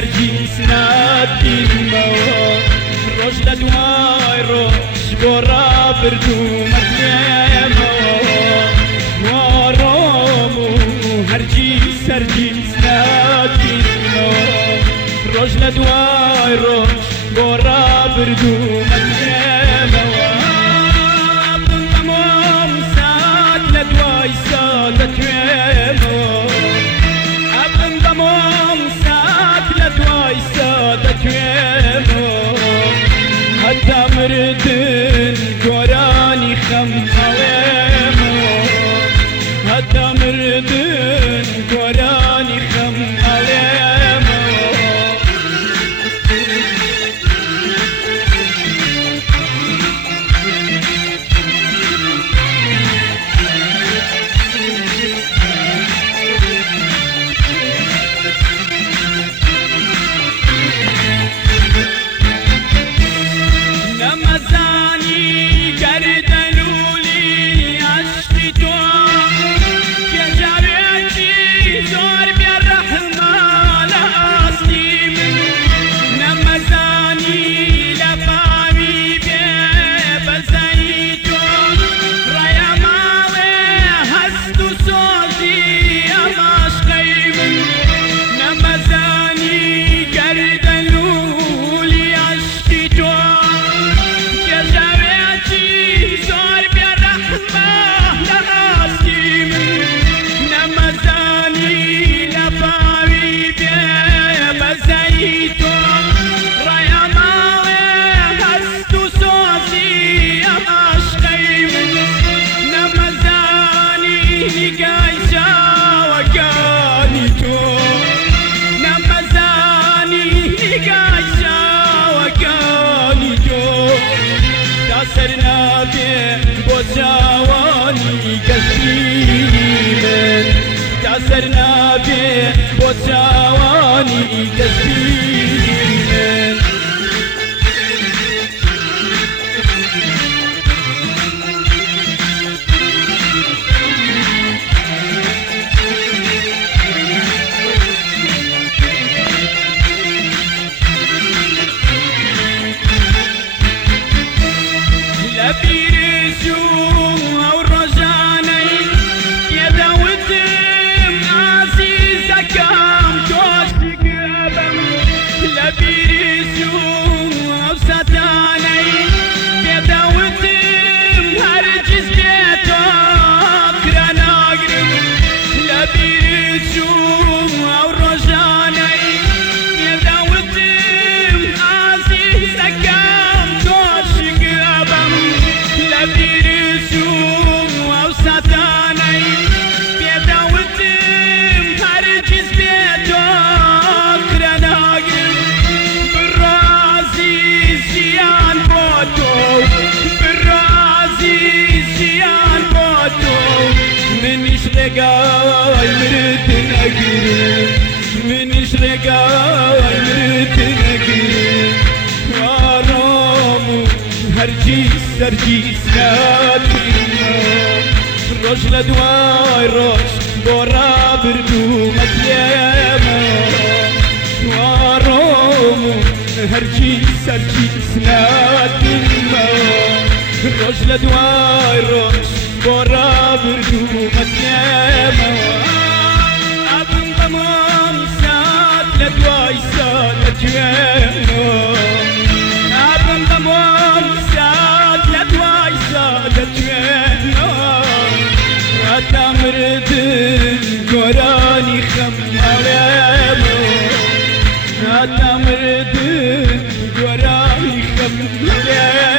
سرجیسنات دیمەوە ڕۆژ لە دوای ڕۆژ بۆ ڕابردوومە دێمەوە وەڕۆم و هەرگی سەرجیسنات دیمەوە ڕۆژ لە دوای ڕۆژ بۆ ڕابردوومە دێمەوە بمەمۆم سات لە دوای سات دەتوێمەوە حتى مردن گۆرانی خەم ئەڵێمەوە حتى مردن گۆرانی خەم ئەڵێمەوە جوانی گشتی من تأثر نبی با جوانی گشتی من رقاي مرتن أقرب منش رقاي مرتن أقرب وارامو هرجيس سرجيس ناتينا روش لدواي روش بورا بردو مديما وارامو هرجيس سرجيس ناتينا روش لدواي روش بورا بردو مديما أبن ضمان سات لدواي سات أتوينو أبن ضمان سات لدواي سات أتوينو أتمردن قراني خم عليمو أتمردن قراني خم عليمو